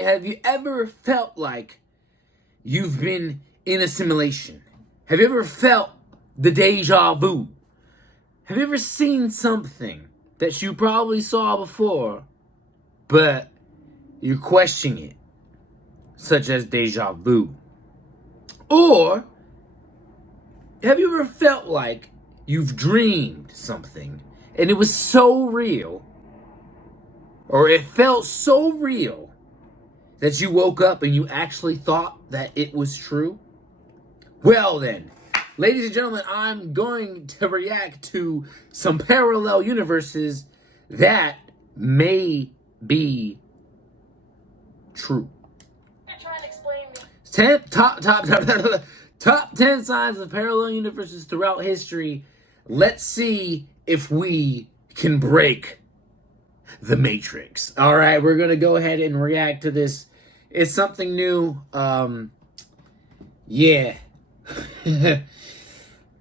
Have you ever felt like you've been in a simulation? Have you ever felt the deja vu? Have you ever seen something that you probably saw before, but you're questioning it, such as deja vu? Or have you ever felt like you've dreamed something and it was so real, or it felt so real, that you woke up and you actually thought that it was true? Well then, ladies and gentlemen, I'm going to react to some parallel universes that may be true. Try and explain. Top 10 signs of parallel universes throughout history. Let's see if we can break the Matrix. All right, we're going to go ahead and react to this. It's something new. Yeah.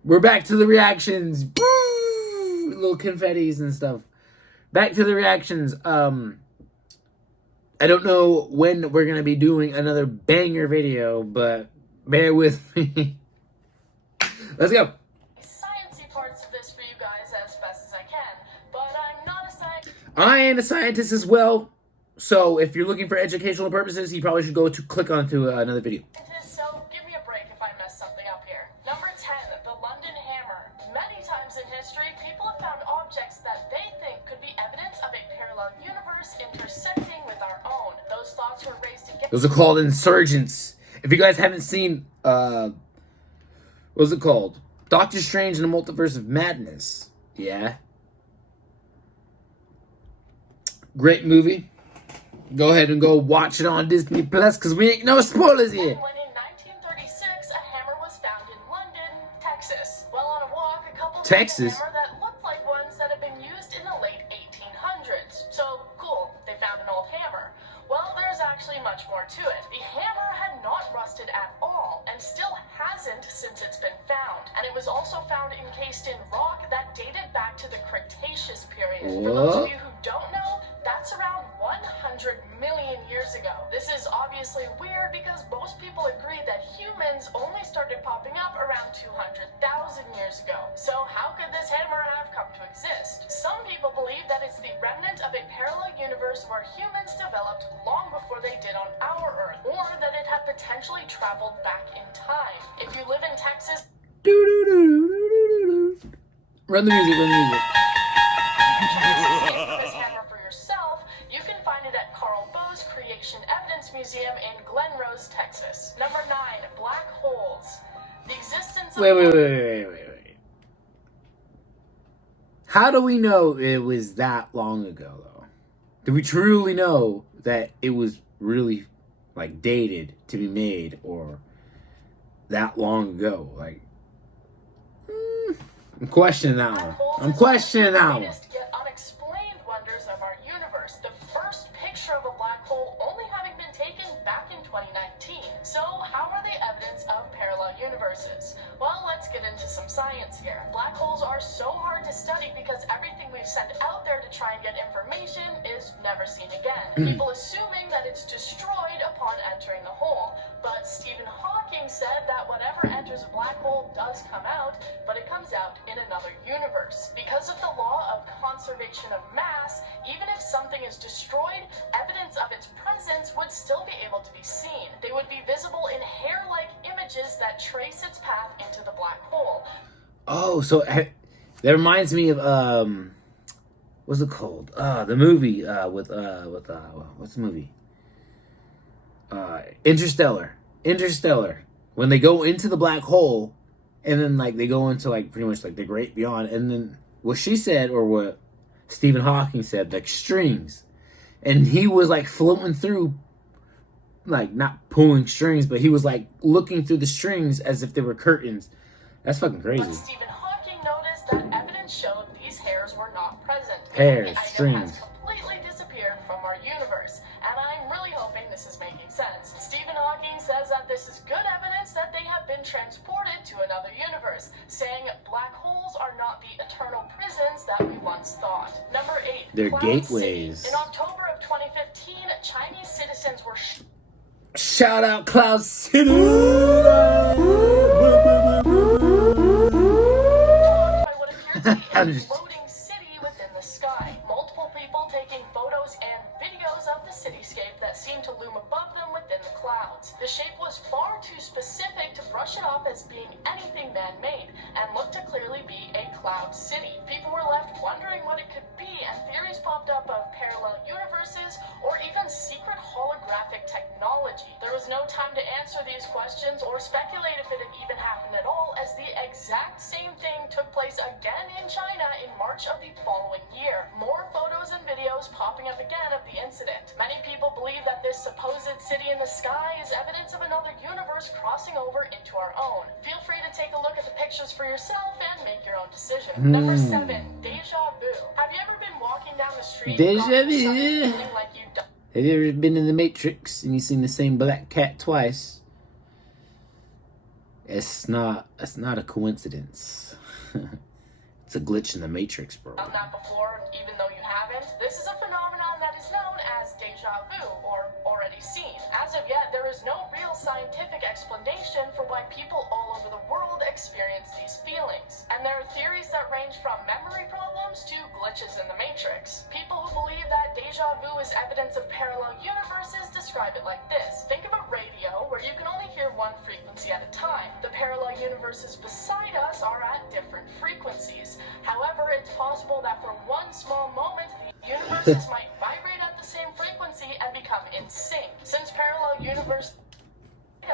We're back to the reactions. Little confettis and stuff. Back to the reactions. I don't know when we're going to be doing another banger video, but bear with me. Let's go. Sciencey parts of this for you guys as best as I can, but I'm not a scientist. I am a scientist as well. So if you're looking for educational purposes, you probably should go to click onto another video. So give me a break if I mess something up here. Number 10, the London Hammer. Many times in history, people have found objects that they think could be evidence of a parallel universe intersecting with our own. Those thoughts were raised against. Those are called insurgents. If you guys haven't seen, what's it called? Doctor Strange in the Multiverse of Madness. Yeah. Great movie. Go ahead and go watch it on Disney Plus, because we ain't no spoilers here. When in 1936, a hammer was found in London, Texas. While on a walk, a couple found a hammer that looked like ones that had been used in the late 1800s. So, cool, they found an old hammer. Well, there's actually much more to it. The hammer had not rusted at all, and still hasn't since it's been found. And it was also found encased in rock that dated back to the Cretaceous period. For those of you who don't know, that's around 100 million years ago. This is obviously weird because most people agree that humans only started popping up around 200,000 years ago. So how could this hammer have come to exist? Some people believe that it's the remnant of a parallel universe where humans developed long before they did on our Earth, or that it had potentially traveled back in time. If you live in Texas... Run the music, run the music. This hammer for yourself, you can find it at Carl Bowe's Creation Evidence Museum in Glen Rose, Texas. Number 9, black holes. The existence of... Wait. How do we know it was that long ago, though? Do we truly know that it was really, like, dated to be made, or that long ago? Like, I'm questioning that one. I'm questioning that one. Yet unexplained wonders of our universe. The first picture of a black hole only having been taken back in 2019. So how are they evidence of parallel universes? Well, let's get into some science here. Black holes are so hard to study because everything we've sent out there to try and get information is never seen again. People assuming that it's destroyed upon entering the hole. But Stephen Hawking said that whatever enters a black hole does come out, but it comes out in another universe. Because of the law of conservation of mass, even if something is destroyed, evidence of its presence would still be able to be seen. They would be visible in hair-like images that trace its path into the black hole. Oh, so that reminds me of what's it called? The movie with what's the movie? Interstellar. When they go into the black hole, and then like they go into like pretty much like the great beyond, and then what she said, or what Stephen Hawking said, like strings, and he was like floating through, like not pulling strings, but he was like looking through the strings as if they were curtains. That's fucking crazy. But Stephen Hawking noticed that evidence showed these hairs were not present. Hairs, the item strings. has completely disappeared from our universe, and I'm really hoping this is making sense. Stephen Hawking says that this is good evidence that they have been transported to another universe, saying black holes are not the eternal prisons that we once thought. Number 8. They're Cloud gateways. City. In October of 2015, Chinese citizens were Shout out Cloud City. By what appears to be a floating city within the sky. Multiple people taking photos and videos of the cityscape that seemed to loom above them within the clouds. The shape was far too specific to brush it off as being anything man-made, and looked to clearly be a cloud city. People were left wondering what it could be, and theories popped up of parallel universes or even secret holographic technology. There was no time to answer these questions or speculate if it had even happened at all, as the exact same thing took place again in China in March of the following year. More photos and videos popping up again of the incident. Many people believe that this supposed city in the sky is evidence of another universe crossing over into our own. Feel free to take a look at the pictures for yourself and make your own decision. Number 7, deja vu. Have you ever been walking down the street Deja vu. feeling like you Have you ever been in the Matrix and you seen the same black cat twice? It's not a coincidence. It's a glitch in the Matrix, bro. done that before, even though you haven't? This is a phenomenon that is known as deja vu, or already seen. As of yet, there is no real scientific explanation for why people all over the world experience these feelings. And there are theories that range from memory problems to glitches in the Matrix. People who believe that deja vu is evidence of parallel universes describe it like this. Think of a radio where you can only hear one frequency at a time. The parallel universes beside us are at different frequencies. However, it's possible that for one small moment, the universes might vibrate at the same frequency and become in sync. Since parallel universes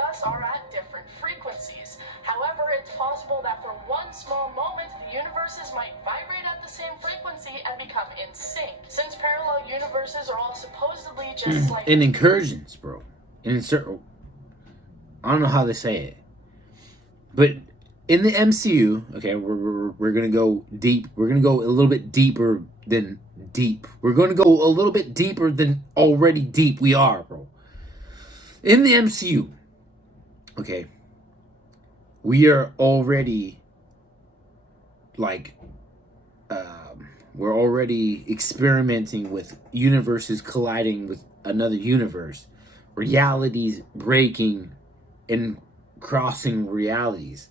us are at different frequencies. However, it's possible that for one small moment, the universes might vibrate at the same frequency and become in sync. Since parallel universes are all supposedly just like In incursions, bro. I don't know how they say it, but in the MCU, okay, we're gonna go deep. We're gonna go a little bit deeper than deep. We're gonna go a little bit deeper than already deep we are, bro. In the MCU, okay, we are already like, we're already experimenting with universes colliding with another universe, realities breaking and crossing realities.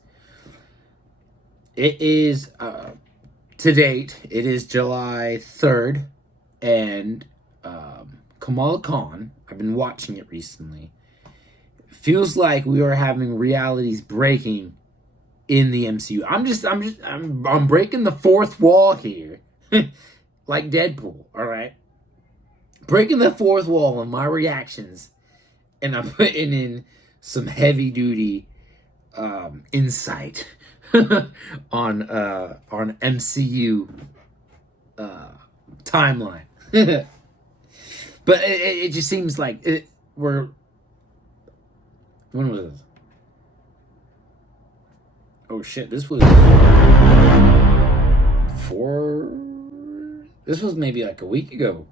It is, to date, it is July 3rd, and Kamala Khan, I've been watching it recently, feels like we are having realities breaking in the MCU. I'm breaking the fourth wall here, like Deadpool, all right? Breaking the fourth wall in my reactions, and I'm putting in some heavy-duty insight on MCU timeline. But it just seems like when was this? Oh shit, this was maybe like a week ago.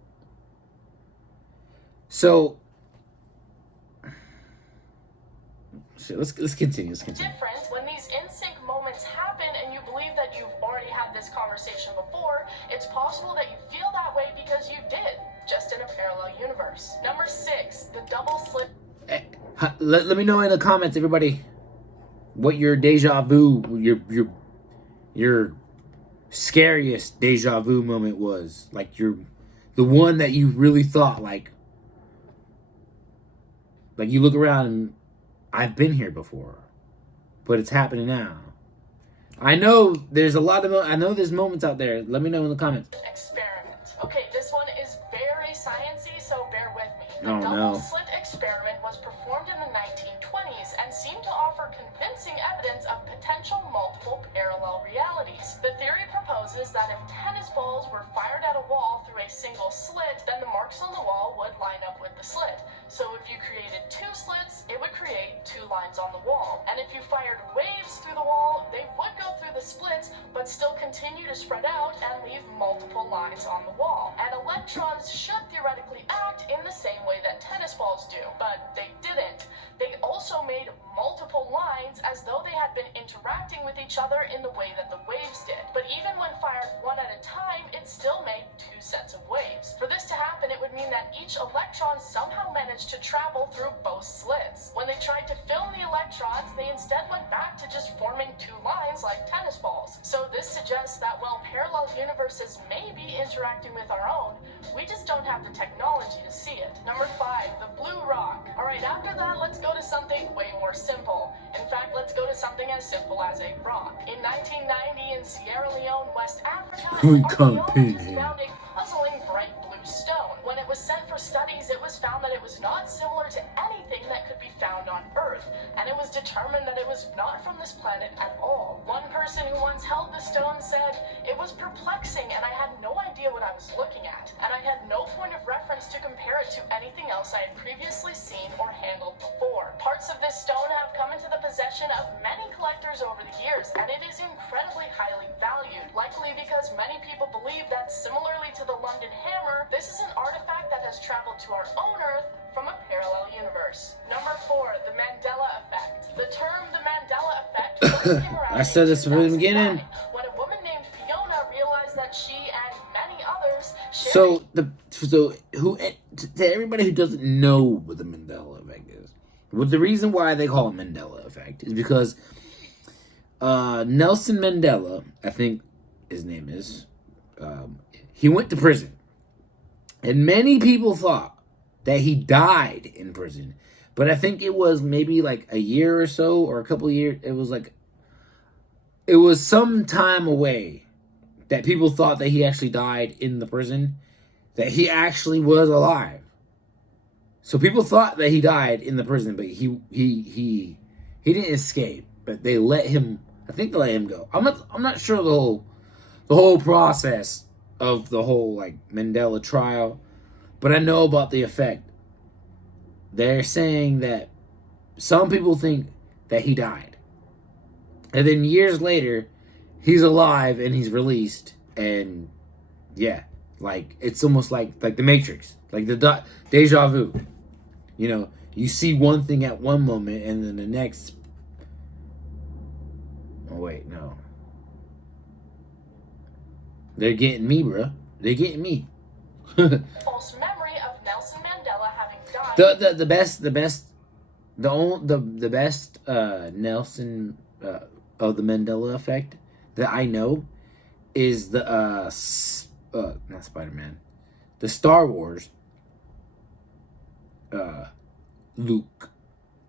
So shit, let's continue. different when these in-sync moments happen and you believe that you've already had this conversation before. It's possible that you feel that way because you did, just in a parallel universe. Number 6, the double slit. Let me know in the comments, everybody, what your deja vu, your scariest deja vu moment was. Like the one that you really thought like you look around and I've been here before, but it's happening now. I know there's there's moments out there. Let me know in the comments. Experiment. Okay, this one is very sciencey, so bear with me. The Oh, double no. slit experiment was performed in the 1920s and seemed to offer convincing evidence of potential multiple parallel realities. The theory proposes that if tennis balls were fired at a wall through a single slit, then the marks on the wall would line up with the slit. So if you created 2 slits, it would create 2 lines on the wall. And if you fired waves through the wall, they would go through the splits, but still continue to spread out and leave multiple lines on the wall. And electrons should theoretically act in the same way that tennis balls do, but they didn't. They also also made multiple lines as though they had been interacting with each other in the way that the waves did. But even when fired one at a time, it still made two sets of waves. For this to happen, it would mean that each electron somehow managed to travel through both slits. When they tried to film the electrons, they instead went back to just forming two lines like tennis balls. So this suggests that while parallel universes may be interacting with our own, we just don't have the technology to see it. Number 5, the blue rock. Alright, after that, let's go to something way more simple. In fact, let's go to something as simple as a rock. In 1990 in Sierra Leone, West Africa, archaeologists found a puzzling bright blue stone. When it was sent for studies, it was found that it was not similar to anything that could be found on Earth, and it was determined that it was not from this planet at all. One person who once held the stone said, "It was perplexing and I had no idea what I was looking at, and I had no point of reference to compare it to anything else I had previously seen or handled before." Parts of this stone have come into the possession of many collectors over the years, and it is incredibly highly valued, likely because many people believe that similarly to the London Hammer, this is an artifact that has traveled to our own Earth from a parallel universe. Number 4, the Mandela effect. The term the Mandela effect first came around I said this from the beginning. when a woman named Fiona realized that she and many others shared to everybody who doesn't know what the Mandela effect is, well, the reason why they call it Mandela effect is because Nelson Mandela, I think his name is, he went to prison, and many people thought that he died in prison, but I think it was maybe like a year or so, or a couple of years. It was some time away that people thought that he actually died in the prison, that he actually was alive. So people thought that he died in the prison, but he didn't escape. But they let him. I think they let him go. I'm not sure the whole process of the whole like Mandela trial, but I know about the effect. They're saying that some people think that he died, and then years later, he's alive and he's released, and yeah, like it's almost like the Matrix, like the deja vu. You know, you see one thing at one moment, and then the next. Oh wait, no. They're getting me, bro. They're getting me. false memory of Nelson Mandela having died. The best Nelson of the Mandela effect that I know is the not Spider-Man, the Star Wars. Luke,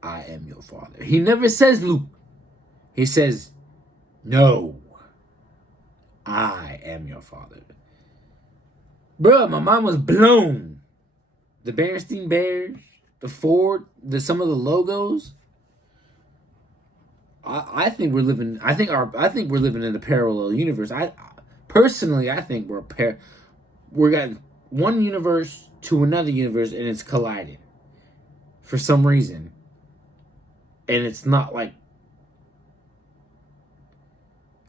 I am your father. He never says Luke. He says, "No, I am your father." Bruh, my mind was blown. The Berenstain Bears, the Ford, some of the logos. I think we're living. I think we're living in a parallel universe. Personally, I think we're got one universe to another universe, and it's colliding for some reason, and it's not like.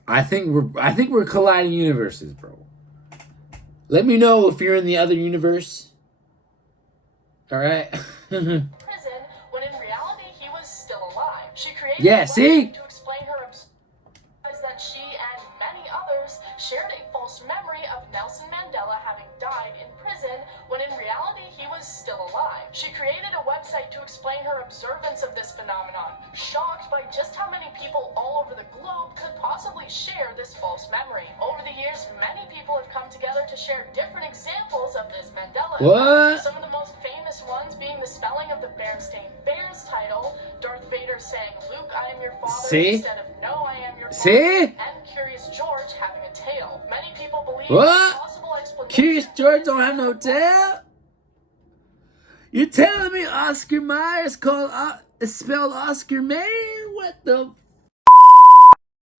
I think we're colliding universes, bro. Let me know if you're in the other universe. All right. Prison, when in reality he was still alive. She created Yeah, see? to explain her that she and many others shared a false memory of Nelson Mandela having died in prison when in reality he was still alive. She created a website to explain her observance of this phenomenon, shocked by just how many people all over the globe could possibly share this false memory. Over the years, many people have come together to share different examples of this Mandela effect. Some of the most famous ones being the spelling of the Berenstain Bears title, Darth Vader saying, "Luke, I am your father," instead of "No, I am your father," and Curious George having a tail. Many people believe What? possible explanation. Curious George don't have no tail? You're telling me Oscar Mayer is spelled Oscar Mayer? What the?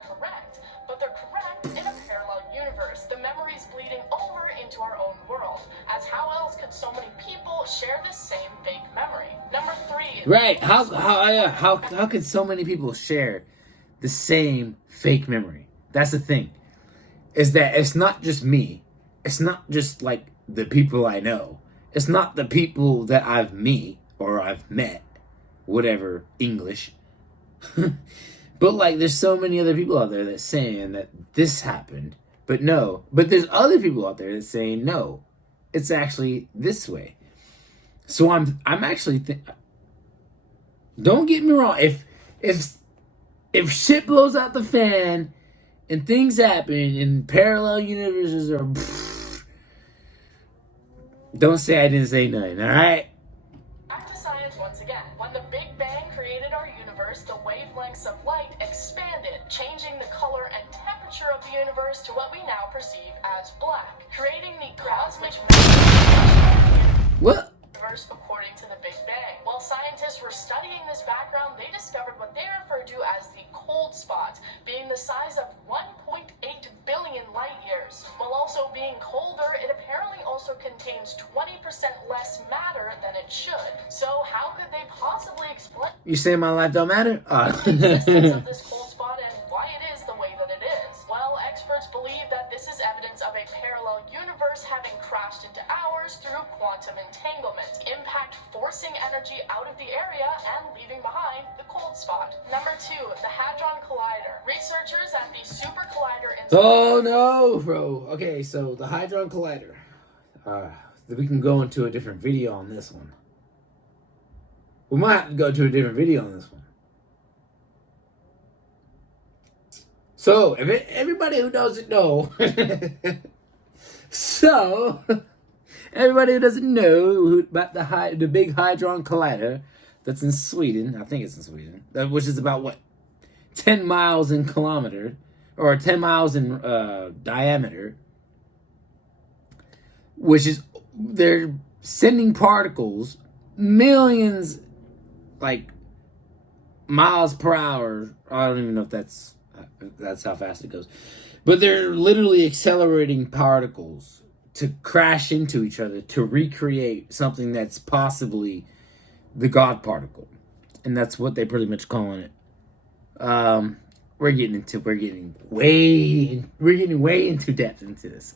Correct, but they're correct in a parallel universe. The memories bleeding over into our own world. As how else could so many people share this same fake memory? Number 3. Right. How could so many people share the same fake memory? That's the thing. Is that it's not just me. It's not just like the people I know. It's not the people that I've met. whatever English. But like, there's so many other people out there that's saying that this happened, but no. But there's other people out there that's saying no, it's actually this way. So I'm actually don't get me wrong. If shit blows out the fan and things happen and parallel universes are, don't say I didn't say nothing. All right. Back to science once again. When the Big Bang created our universe, the wavelengths of light expanded, changing the color and temperature of the universe to what we now perceive as black, creating the cosmic What? universe according to the Big Bang. While scientists were studying this background, they discovered what they refer to as the cold spot, being the size of 1.8 billion light years. While also being colder, it apparently also contains 20% less matter than it should. So how could they possibly explain You say my life don't matter? the existence of this cold spot and why it is the way that it is? Well, experts believe that this is evidence of a parallel universe having crashed into ours through quantum entanglement, impact forcing energy out of the area and leaving behind the cold spot. Number 2, the Hadron Collider. Researchers at the Super Collider Institute. Oh no, bro. Okay, so the Hadron Collider. We can go into a different video on this one. We might have to go to a different video on this one. So, everybody who doesn't know, everybody who doesn't know about the big Hadron Collider that's in Sweden, I think it's in Sweden, which is about what, 10 miles in kilometer, or 10 miles in diameter, which is, they're sending particles millions, like, miles per hour. I don't even know if that's how fast it goes. But they're literally accelerating particles to crash into each other to recreate something that's possibly the God particle. And that's what they're pretty much calling it. We're getting way into depth into this.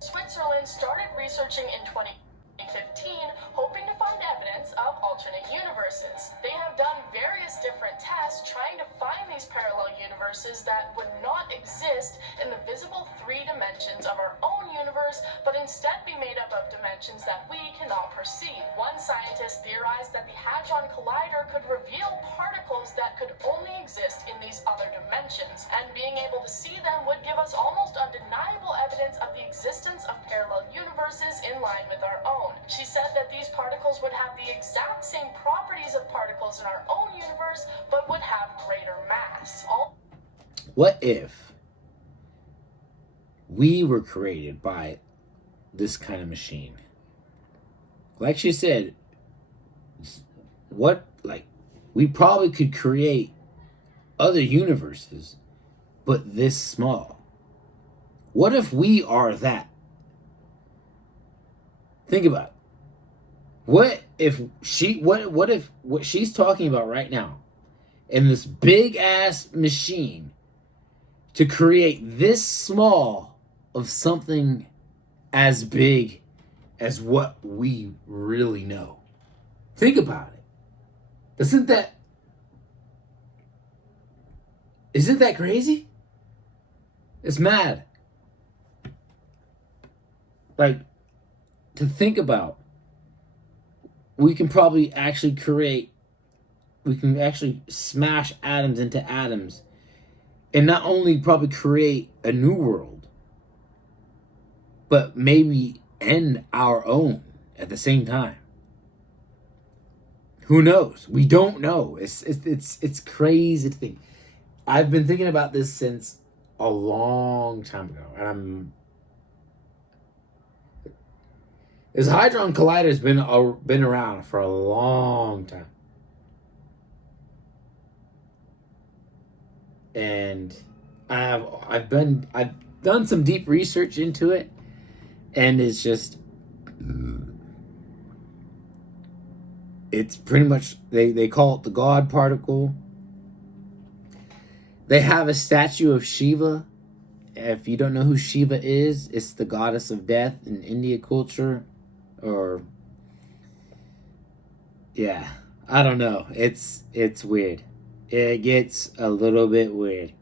Switzerland started researching in 2015, hoping to find evidence of alternate universes. They have done various different tests trying to find these parallel universes that would not exist in the visible 3 dimensions of our own universe, but instead be made up of dimensions that we cannot perceive. One scientist theorized that the Hadron Collider could reveal particles that could only exist in these other dimensions, and being able to see them would give us almost undeniable evidence of the existence of parallel universes in line with our own. She said that these particles would have the exact same properties of particles in our own universe, but would have greater mass. What if we were created by this kind of machine? Like she said, we probably could create other universes, but this small. What if we are that? Think about it. What if what she's talking about right now, in this big ass machine, to create this small of something as big as what we really know? Think about it. Isn't that crazy? It's mad. Like, to think about, we can actually smash atoms into atoms and not only probably create a new world, but maybe end our own at the same time. Who knows? We don't know. It's crazy to think. I've been thinking about this since a long time ago, and this Hadron Collider's been around for a long time, and I've done some deep research into it, and it's pretty much, they call it the God particle. They have a statue of Shiva. If you don't know who Shiva is, it's the goddess of death in India culture. I don't know. It's weird. It gets a little bit weird.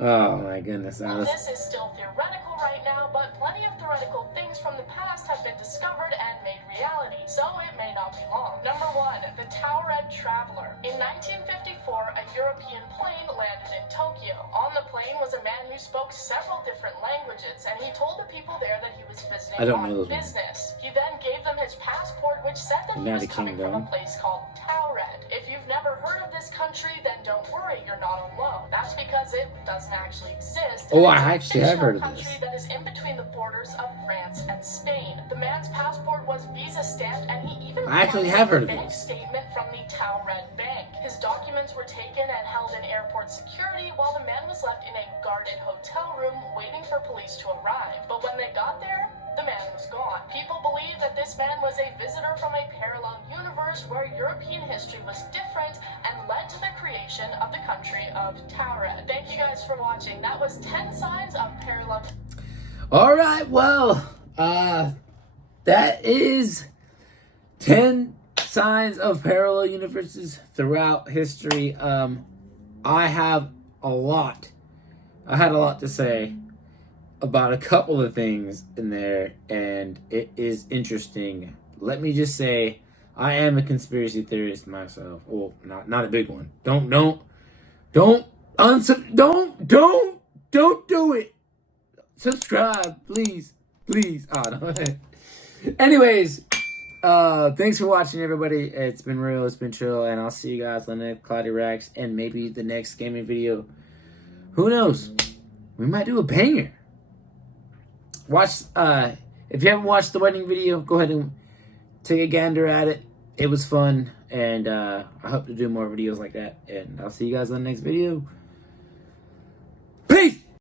Oh my goodness. Well, this is still theoretical right now, but plenty of theoretical things from the past have been discovered and made reality, so it may not be long. Number 1, the Taured Traveler. In 1954, a European plane landed in Tokyo. On the plane was a man who spoke several different languages, and he told the people there that he was visiting on business. He then gave them his passport, which said that he was coming from a place called Taured. If you've never heard of this country, then don't worry, you're not alone. That's because it doesn't actually exist. Oh, I actually have heard of this. Country that is in between the borders of France and Spain. The man's passport was visa stamped, and he even heard of a bank statement from the Taured Bank. His documents were taken and held in airport security, while the man was left in a guarded hotel room waiting for police to arrive. But when they got there, the man was gone. People believe that this man was a visitor from a parallel universe where European history was different and led to the creation of the country of Taured. Thank you guys for watching. That was 10 signs of parallel. All right, well, that is 10 signs of parallel universes throughout history. I had a lot to say about a couple of things in there, and it is interesting. Let me just say, I am a conspiracy theorist myself. Well, not a big one. Don't do it. Subscribe, please. Oh, no. Anyways, thanks for watching, everybody. It's been real, it's been chill, and I'll see you guys on the next Cloudy Racks and maybe the next gaming video. Who knows? We might do a banger. Watch, if you haven't watched the wedding video, go ahead and take a gander at it. It was fun, and I hope to do more videos like that. And I'll see you guys on the next video.